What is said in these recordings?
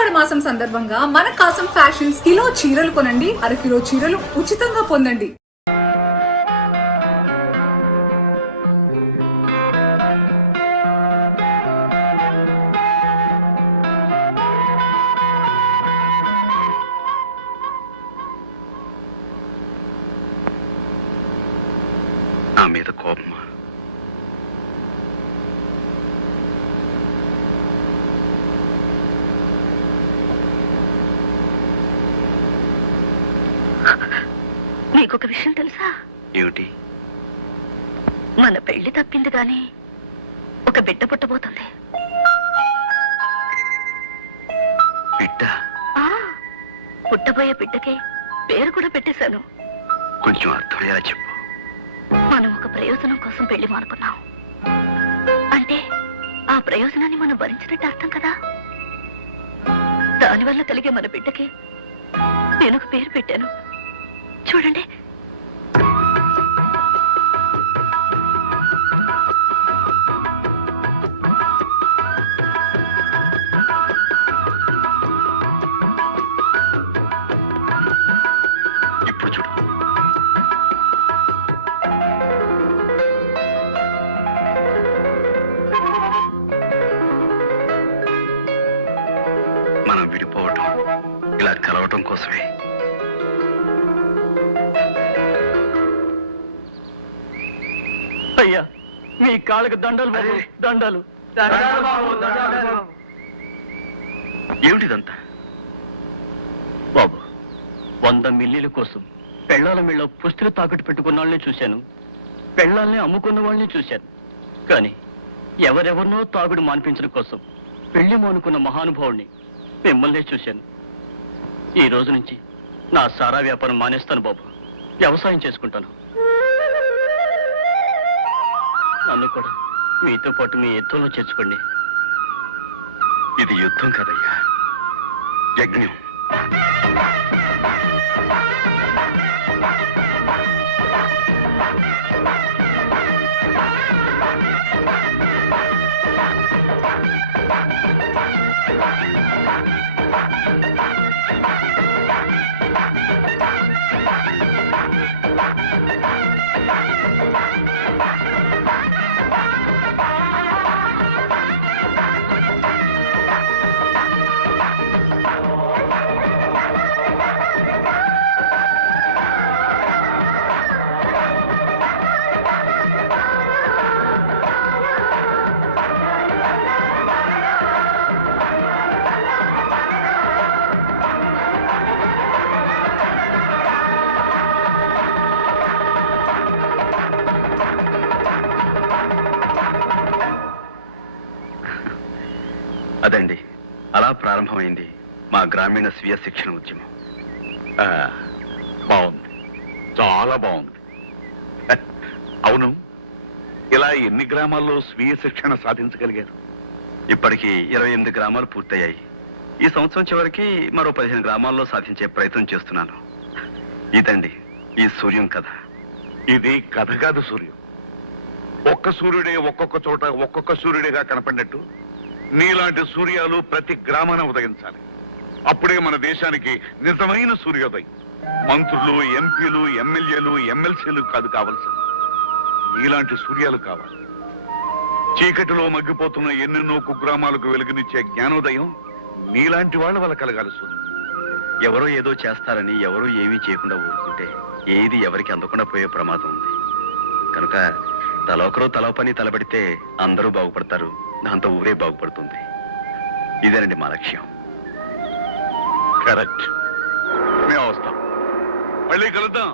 ఆషాఢ మాసం సందర్భంగా మన కాసం ఫ్యాషన్స్ కిలో చీరలు కొనండి, అరకిలో చీరలు ఉచితంగా పొందండి. నా మీద కోపమా? నీకొక విషయం తెలుసా? ఏమిటి? మన పెళ్లి తప్పింది గాని ఒక బిడ్డ పుట్టబోతుంది. బిడ్డ? పుట్టబోయే బిడ్డకి పేరు కూడా పెట్టేశాను. కొంచెం అర్థమయ్యేలా చెప్పు. మనం ఒక ప్రయోజనం కోసం పెళ్లి మానుకున్నాం అంటే ఆ ప్రయోజనాన్ని మనం భరించినట్టు అర్థం కదా. దానివల్ల కలిగే మన బిడ్డకి నేను ఒక పేరు పెట్టాను. చూడండి. ఇప్పుడు చూడు. మనం విడిపోవటం ఇలా కలవటం కోసమే. అయ్యా మీ కాళ్ళకి దండలు బాబు, దండలు. ఏమిటిదంతా? బాబు 100 మిల్లీల కోసం పెళ్ళాల మీళ్ళ పుస్తులు తాకట్టు పెట్టుకున్న వాళ్ళని చూశాను, పెళ్ళాలని అమ్ముకున్న వాళ్ళని చూశాను. కానీ ఎవరెవరినో తాగుడు మాన్పించడం కోసం పెళ్లి మానుకున్న మహానుభావుడిని మిమ్మల్నే చూశాను. ఈ రోజు నుంచి నా సారా వ్యాపారం మానేస్తాను బాబు, వ్యవసాయం చేసుకుంటాను. నన్ను కూడా మీతో పాటు మీ యుద్ధంలో చేర్చుకోండి. ఇది యుద్ధం కదయ్యా, యజ్ఞం. అదండి, అలా ప్రారంభమైంది మా గ్రామీణ స్వీయ శిక్షణ ఉద్యమం. బాగుంది, చాలా బాగుంది. అవును, ఇలా ఎన్ని గ్రామాల్లో స్వీయ శిక్షణ సాధించగలిగారు? ఇప్పటికి 28 గ్రామాలు పూర్తయ్యాయి. ఈ సంవత్సరం చివరికి మరో 15 గ్రామాల్లో సాధించే ప్రయత్నం చేస్తున్నాను. ఇదండి ఈ సూర్యం కథ. ఇది కథ కాదు సూర్యం. ఒక్క సూర్యుడే ఒక్కొక్క చోట ఒక్కొక్క సూర్యుడిగా కనపడినట్టు నీలాంటి సూర్యాలు ప్రతి గ్రామాన ఉదయించాలి. అప్పుడే మన దేశానికి నిజమైన సూర్యోదయం. మంత్రులు, ఎంపీలు, ఎమ్మెల్యేలు, ఎమ్మెల్సీలు కాదు కావాల్సింది, నీలాంటి సూర్యాలు కావాలి. చీకటిలో మగ్గిపోతున్న ఎన్నెన్నో కుగ్రామాలకు వెలుగునిచ్చే జ్ఞానోదయం నీలాంటి వాళ్ళ వల్ల కలగాలి సూర్యం. ఎవరో ఏదో చేస్తారని ఎవరో ఏమీ చేయకుండా ఊరుకుంటే ఏది ఎవరికి అందకుండా పోయే ప్రమాదం ఉంది. కనుక తలొకరు తల పని తలబడితే అందరూ బాగుపడతారు, దాంతో ఊరే బాగుపడుతుంది. ఇదేనండి మా లక్ష్యం. కరెక్ట్. మేము వస్తాం, మళ్ళీ కలుద్దాం.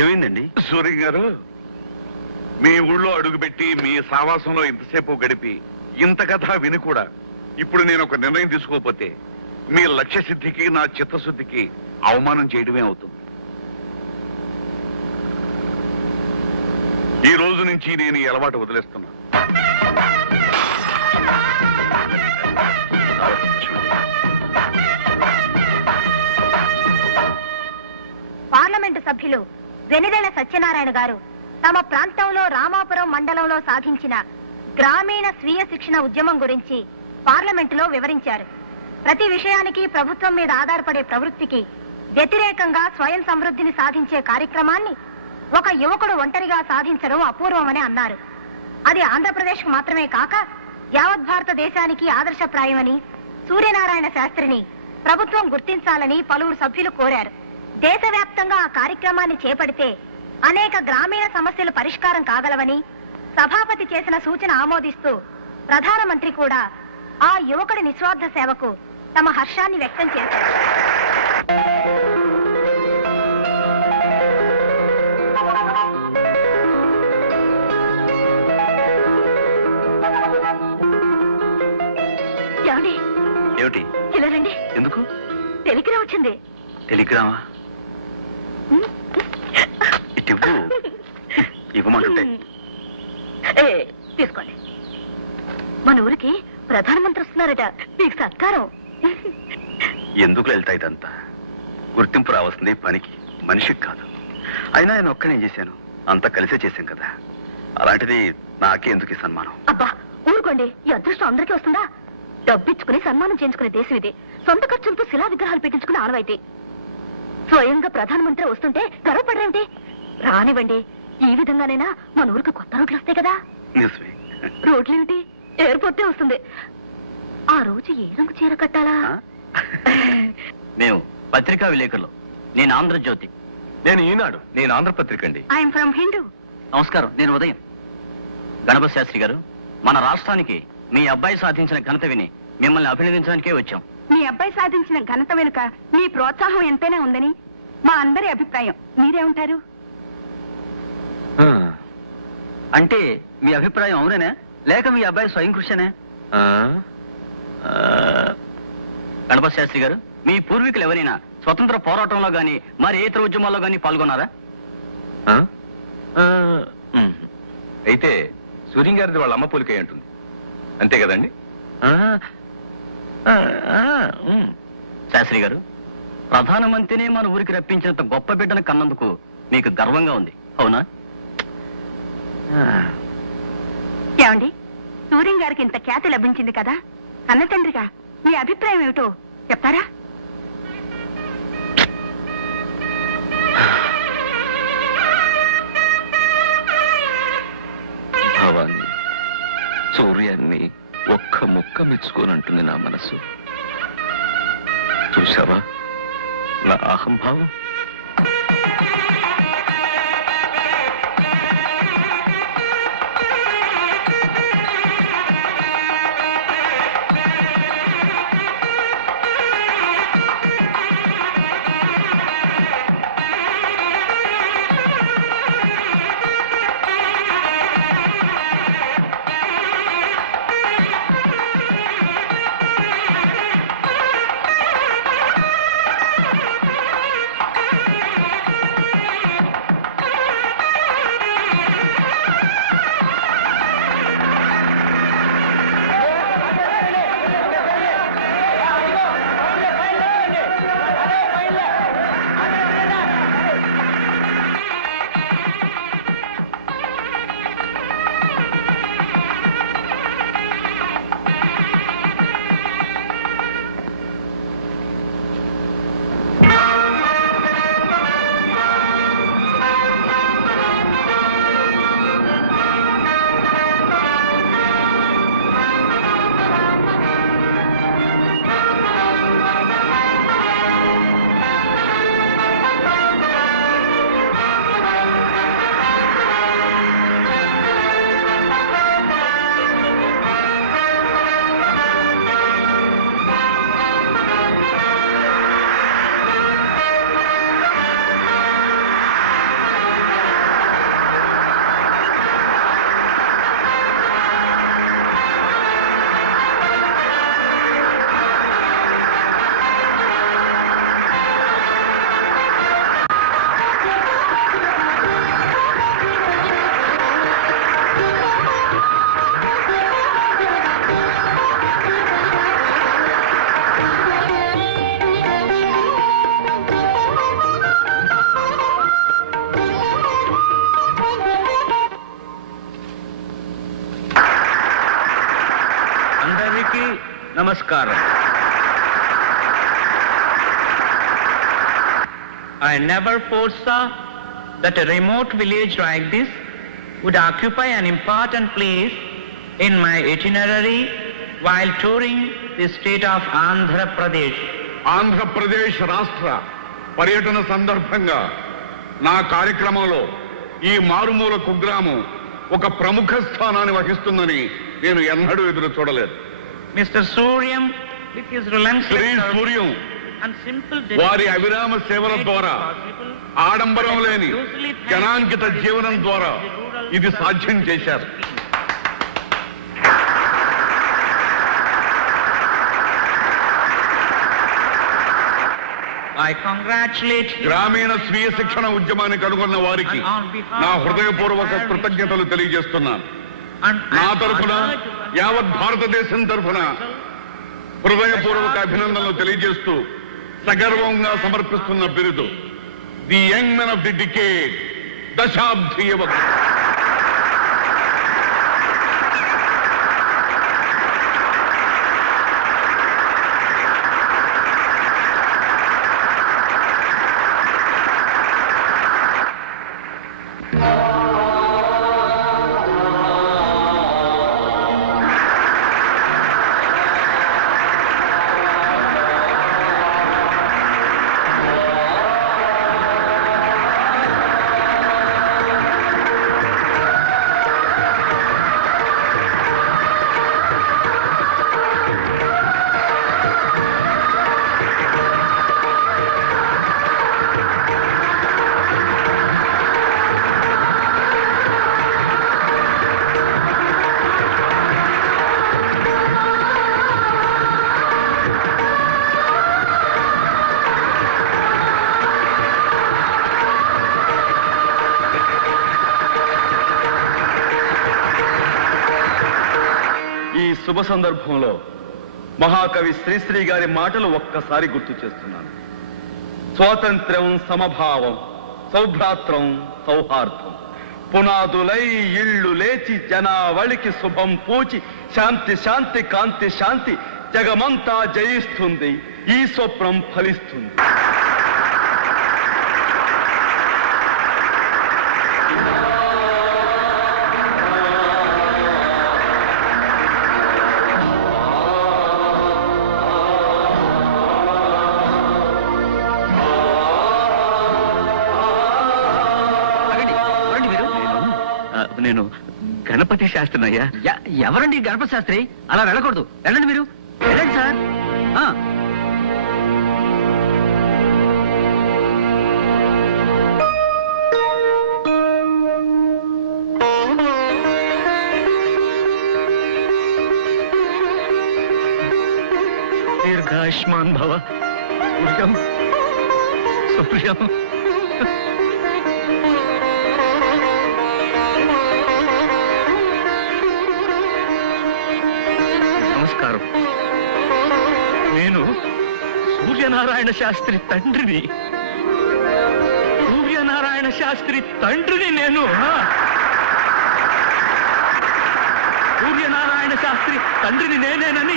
ఏమైందండి? సూర్య గారు, మీ ఊళ్ళో అడుగుపెట్టి మీ సావాసంలో ఇంతసేపు గడిపి ఇంత కథ విని కూడా ఇప్పుడు నేను ఒక నిర్ణయం తీసుకోకపోతే మీ లక్ష్య సిద్ధికి నా చిత్తశుద్ధికి అవమానం చేయడమే అవుతుంది. ఈ రోజు నుంచి నేను ఈ అలవాటు వదిలేస్తున్నా. పార్లమెంటు సభ్యులు వెనిదెల సత్యనారాయణ గారు తమ ప్రాంతంలో రామాపురం మండలంలో సాధించిన గ్రామీణ స్వీయ శిక్షణ ఉద్యమం గురించి పార్లమెంటులో వివరించారు. ప్రతి విషయానికి ప్రభుత్వం మీద ఆధారపడే ప్రవృత్తికి వ్యతిరేకంగా స్వయం సమృద్ధిని సాధించే కార్యక్రమాన్ని ఒక యువకుడు ఒంటరిగా సాధించడం అపూర్వమని అన్నారు. అది ఆంధ్రప్రదేశ్ మాత్రమే కాక యావత్ భారతదేశానికి ఆదర్శప్రాయమని సూర్యనారాయణ శాస్త్రిని ప్రభుత్వం గుర్తించాలని పలువురు సభ్యులు కోరారు. దేశవ్యాప్తంగా ఆ కార్యక్రమాన్ని చేపడితే అనేక గ్రామీణ సమస్యలు పరిష్కారం కాగలవని సభాపతి చేసిన సూచన ఆమోదిస్తూ ప్రధానమంత్రి కూడా ఆ యువకుడి నిస్వార్థ సేవకు తమ హర్షాన్ని వ్యక్తం చేశారు. ఏమండి? ఏమిటి? ఇలా రండి. ఎందుకు? టెలిగ్రామ్ వచ్చింది. టెలిగ్రామా? ఇటు ఇవ్వమంటుంటే ఏ, తీసుకోండి. మన ఊరికి ప్రధానమంత్రి వస్తున్నారట. మీకు సత్కారం. ఎందుకు వెళ్తా ఇదంతా? గుర్తింపు రావాల్సింది పనికి, మనిషికి కాదు. అయినా నేను ఒక్కనే చేశాను, అంతా కలిసే చేశాం కదా. అలాంటిది నాకే ఎందుకు ఈ సన్మానం? అబ్బా ఊరుకోండి. ఈ అదృష్టం అందరికీ వస్తుందా? డబ్బిచ్చుకుని సన్మానం చేయించుకునే దేశం ఇది. సొంత ఖర్చులతో శిలా విగ్రహాలు పెట్టించుకునే ఆనవాయితీ. స్వయంగా ప్రధానమంత్రి వస్తుంటే గర్వపడరేమిటి? రానివ్వండి. ఈ విధంగానైనా మన ఊరికి కొత్త రోడ్లు వస్తాయి కదా. నిజమే. రోడ్లేమిటి, ఎయిర్పోర్టే వస్తుంది. ఆ రోజు ఏ రంగు చీర కట్టాలా? మేము పత్రికా విలేకరులు. నేను ఆంధ్రజ్యోతి. నేను ఈనాడు. నేను ఆంధ్రపత్రిక అండి. I'm from Hindu. నమస్కారం, నేను ఉదయం. గణపతి శాస్త్రి గారు, మన రాష్ట్రానికి మీ అబ్బాయి సాధించిన ఘనత విని మిమ్మల్ని అభినందించడానికే వచ్చాం. మీ అబ్బాయి సాధించిన ఘనత వెనుక మీ ప్రోత్సాహం ఎంతైనా ఉందని మా అందరి అభిప్రాయం. మీరేమంటారు? అంటే మీ అభిప్రాయం అవునేనా, లేక మీ అబ్బాయి స్వయం కృషినే? గణపతి శాస్త్రి గారు, మీ పూర్వీకులు ఎవరైనా స్వతంత్ర పోరాటంలో గాని మరి ఏ ఇతర ఉద్యమాల్లో గాని పాల్గొన్నారా? అయితే సూర్యం గారిది వాళ్ళ అమ్మ పోలికై ఉంటుంది, అంతే కదండి? శాస్త్రి గారు, ప్రధానమంత్రిని మన ఊరికి రప్పించినంత గొప్ప బిడ్డను కన్నందుకు మీకు గర్వంగా ఉంది, అవునా? ఏమండి, సూర్యం గారికి ఇంత ఖ్యాతి లభించింది కదా, అన్న తండ్రిగా మీ అభిప్రాయం ఏమిటో చెప్తారా? భావాన్ని, సూర్యాన్ని ఒక్క ముక్క మెచ్చుకోనంటుంది నా మనసు. చూసావా నా అహంభావం? నమస్కారం. I never foresaw that a remote village like this would occupy an important place in my itinerary while touring the state of Andhra Pradesh. Andhra Pradesh రాష్ట్ర పర్యటన సందర్భంగా నా కార్యక్రమంలో ఈ మారుమూల కుగ్రామం ఒక ప్రముఖ స్థానాన్ని వహిస్తుందని నేను ఎన్నడూ ఎదురు చూడలేదు. Mr. Suryam, with his relentless Shri Suryam and simple వారి అవిరామ సేవల ద్వారా, ఆడంబరం లేని జనాంకిత జీవనం ద్వారా ఇది సాధ్యం చేశారు. I congratulate him. గ్రామీణ స్వీయ శిక్షణ ఉద్యమాన్ని కనుగొన్న వారికి నా హృదయపూర్వక కృతజ్ఞతలు తెలియజేస్తున్నాను. నా తరఫున, యావత్ భారతదేశం తరఫున హృదయపూర్వక అభినందనలు తెలియజేస్తూ సగర్వంగా సమర్పిస్తున్న బిరుదు the young men of the decade, దశాబ్ది యువకుడు. శుభ సందర్భంలో మహాకవి శ్రీశ్రీ గారి మాటలు ఒక్కసారి గుర్తు చేస్తున్నాను. స్వాతంత్ర్యం, సమభావం, సౌభ్రాత్రం, సౌహార్దం పునాదులై ఇళ్ళు లేచి జనావళికి శుభం పూచి శాంతి శాంతి కాంతి శాంతి జగమంతా జయిస్తుంది, ఈ స్వప్నం ఫలిస్తుంది. నేను గణపతి శాస్త్రిని అయ్యా. ఎవరండి గణపతి శాస్త్రి? అలా వెళ్ళకూడదు, వెళ్ళండి మీరు, వెళ్ళండి సార్. దీర్ఘాయుష్మాన్ భవ. సూర్యం, సూర్యం. నమస్కారం. నేను సూర్యనారాయణ శాస్త్రి తండ్రిని. సూర్యనారాయణ శాస్త్రి తండ్రిని నేను. సూర్యనారాయణ శాస్త్రి తండ్రిని నేనేనని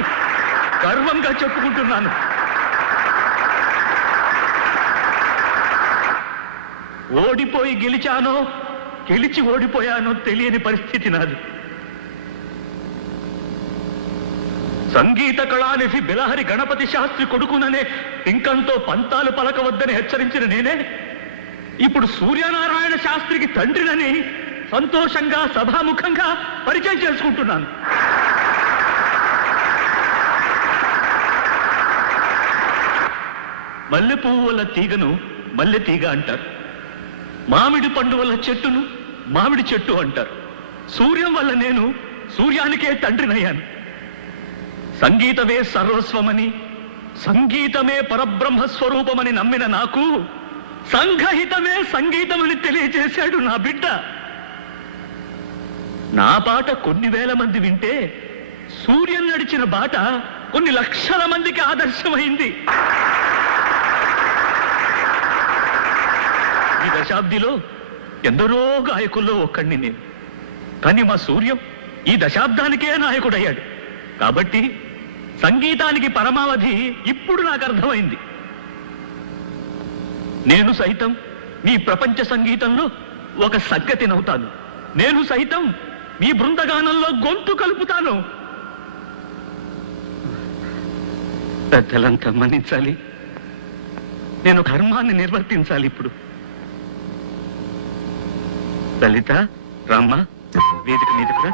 గర్వంగా చెప్పుకుంటున్నాను. ఓడిపోయి గెలిచానో, గెలిచి ఓడిపోయానో తెలియని పరిస్థితి నాది. సంగీత కళానిధి బిలహరి గణపతి శాస్త్రి కొడుకుననే పింకంతో పంతాలు పలకవద్దని హెచ్చరించిన నేనే ఇప్పుడు సూర్యనారాయణ శాస్త్రికి తండ్రినని సంతోషంగా సభాముఖంగా పరిచయం చేసుకుంటున్నాను. మల్లె పువ్వు వల్ల తీగను మల్లె తీగ అంటారు. మామిడి పండు వల్ల చెట్టును మామిడి చెట్టు అంటారు. సూర్యం వల్ల నేను సూర్యానికే తండ్రినయ్యాను. సంగీతమే సర్వస్వమని, సంగీతమే పరబ్రహ్మ స్వరూపమని నమ్మిన నాకు సంఘహితమే సంగీతమని తెలియజేశాడు నా బిడ్డ. నా బాట కొన్ని వేల మంది వింటే సూర్యం నడిచిన బాట కొన్ని లక్షల మందికి ఆదర్శమైంది. ఈ దశాబ్దిలో ఎందరో గాయకుల్లో ఒక్కడిని నేను. కానీ మా సూర్యం ఈ దశాబ్దానికే నాయకుడయ్యాడు. కాబట్టి సంగీతానికి పరమావధి ఇప్పుడు నాకు అర్థమైంది. నేను సైతం మీ ప్రపంచ సంగీతంలో ఒక సగ్గతినవుతాను. నేను సైతం మీ బృందగానంలో గొంతు కలుపుతాను. పెద్దలంతా మన్నించాలి. నేను ధర్మాన్ని నిర్వర్తించాలి. ఇప్పుడు లలిత, రామ్మ, వేదిక మీదకు రా.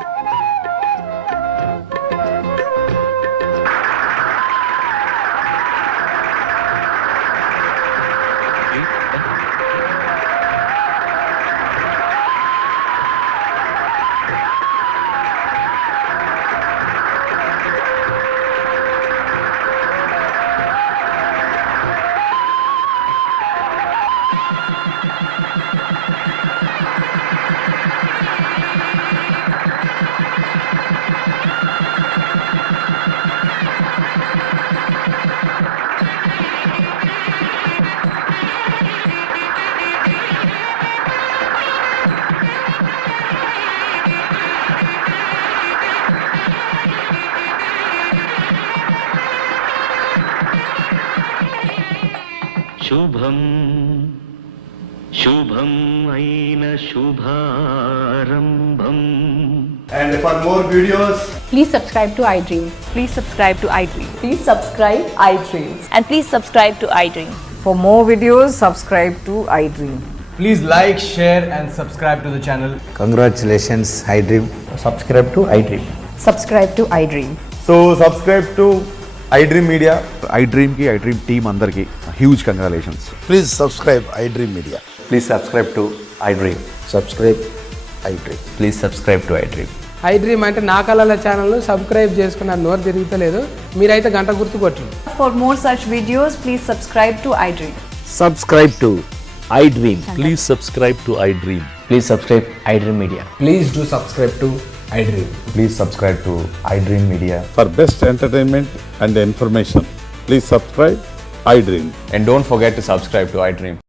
శుభం శుభం అయిన శుభారంభం. And for more videos, Please subscribe to iDream. Please subscribe to iDream. Please subscribe iDream. And please subscribe to iDream. For more videos, subscribe to iDream. please like, share and subscribe to the channel. Congratulations, iDream. Subscribe to iDream. Subscribe to iDream. So subscribe to iDream Media. iDream ki iDream team andarki huge congratulations. Please subscribe iDream Media. Please subscribe to iDream. Subscribe iDream. Please subscribe to iDream. iDream అంటే నా కళల ఛానల్ను subscribe చేసుకున్న నోరు తిరుగుతలేదు. మీరైతే గంట గుర్తు కొట్టండి. For more such videos, please subscribe to iDream. Subscribe to iDream. Please subscribe to iDream. Please subscribe iDream Media. Please do subscribe to iDream. Please subscribe to iDream Media. For best entertainment and information, please subscribe iDream. And don't forget to subscribe to iDream.